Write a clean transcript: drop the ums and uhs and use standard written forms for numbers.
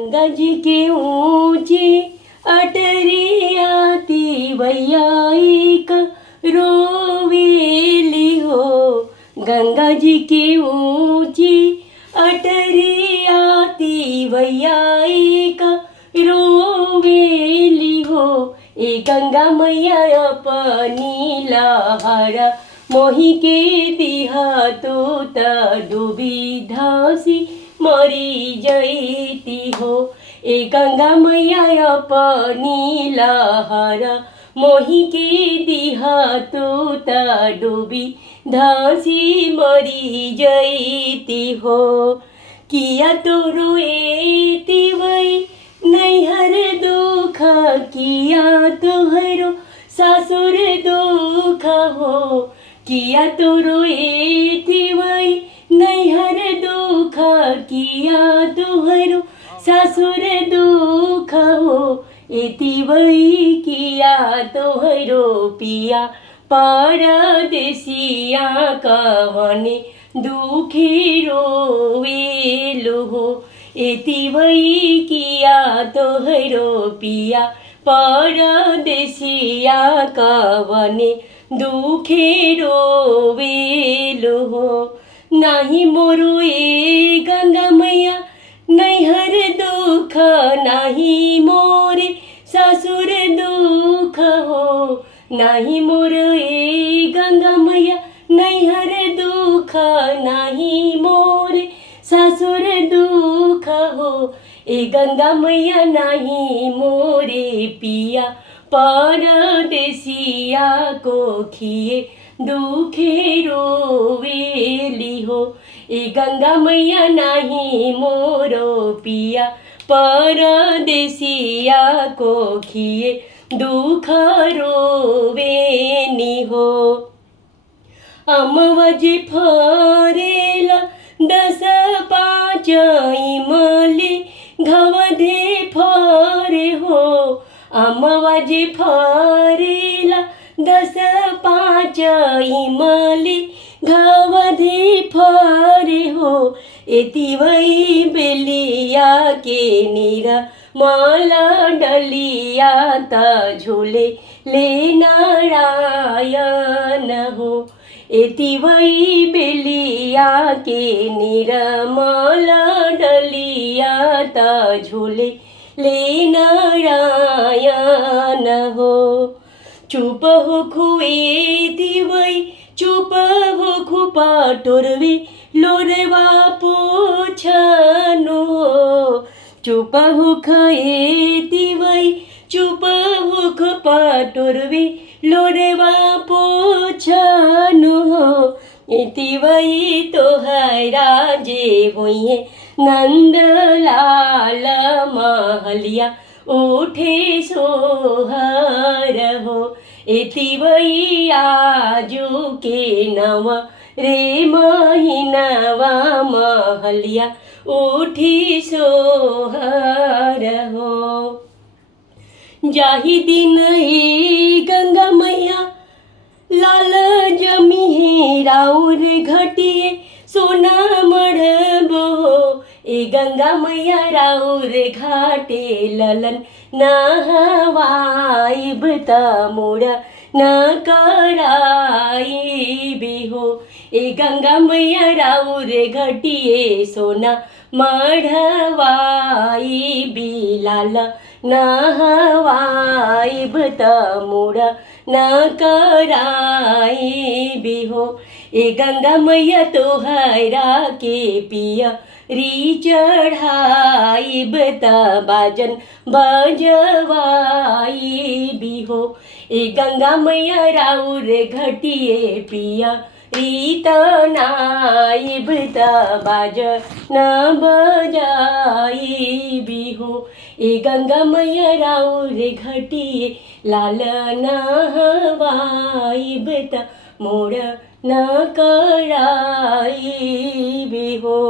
गंगा जी के ऊंचे अटरियाती वैयायिक रोवेली हो। गंगा जी के ऊंची अटरियाती वैयायिक रोवेली हो। ए गंगा मैया अपनी लहरा मोहि के दिहा तो त डूबी धासी मरी जैती हो। ए गंगा मैया अपनी लहरा मोहि के दिहा तो त डूबी धासी मरी जैती हो। किया तो रोएती वै नैहर दुख, किया तोहरो सासुर दुख हो। किया तो रोएती वै नैहर दुख, किया तोहरो सासुर दुख हो। एती वै किया तोहरो पिया परदेसिया कवने दुखी रोवेलु हो। एती वै किया तोहरो पिया परदेसिया कवने दुखे रोवेलु हो। नाही मोरो ए गंगा मैया नैहर दुख, नाही मोरे ससुर दुख हो। नाही मोर ए गंगा मैया नैहर दुख, नाही मोरे ससुर दुख हो। ए गंगा मैया नाही मोरे पिया परदेसिया कोखिए दुखे रोवेली हो। ए गंगा मैया नाही मोरो पिया परदेसिया कोखिए दुख रोवेनी हो। अमवजी फरेला 10-5 इमली घवधे फरे हो। अमवाजी फरेला 10-5 इमली घवधे फरे हो। एती वै बेलिया के नीरा माला डलिया त झूले ले नारायण हो। एती वै बेलिया के निरमल डलिया त झूले ले नारायण हो। चुप हो खुएती वै चुप हो खुपा टोरवे लोरवा पोछनु हो। चुप हो खएती वै चुप हो खुपा टोरवे लोरवा पोछनु हो। इति वै तोहरा जे होइए नंदलाल महलिया उठे सोहर हो। इति वै आजू के नव रे महीनवा महलिया उठी सोहर हो। जाहि दिन ए गंगा मैया लाल जमी है राउर घटिए सोना मढ़बो। ए गंगा मैया राउर घाटे ललन नहवाइब त मोरा न कराइबी हो। ए गंगा मैया राउर घटिए सोना मढ़वाइबी लाल नहवाइब त मोरा न कराइबी हो। ए गंगा मैया तोहरा के पिया री चढ़ाइब त बाजन बजवाइबी हो। ए गंगा मैया राउर घटिए पिया रीत नाइब त बाजन बजाइबी हो। ए गंगा मैया राउर घटिए लाल नहवाइब त मोर न कराइबी हो।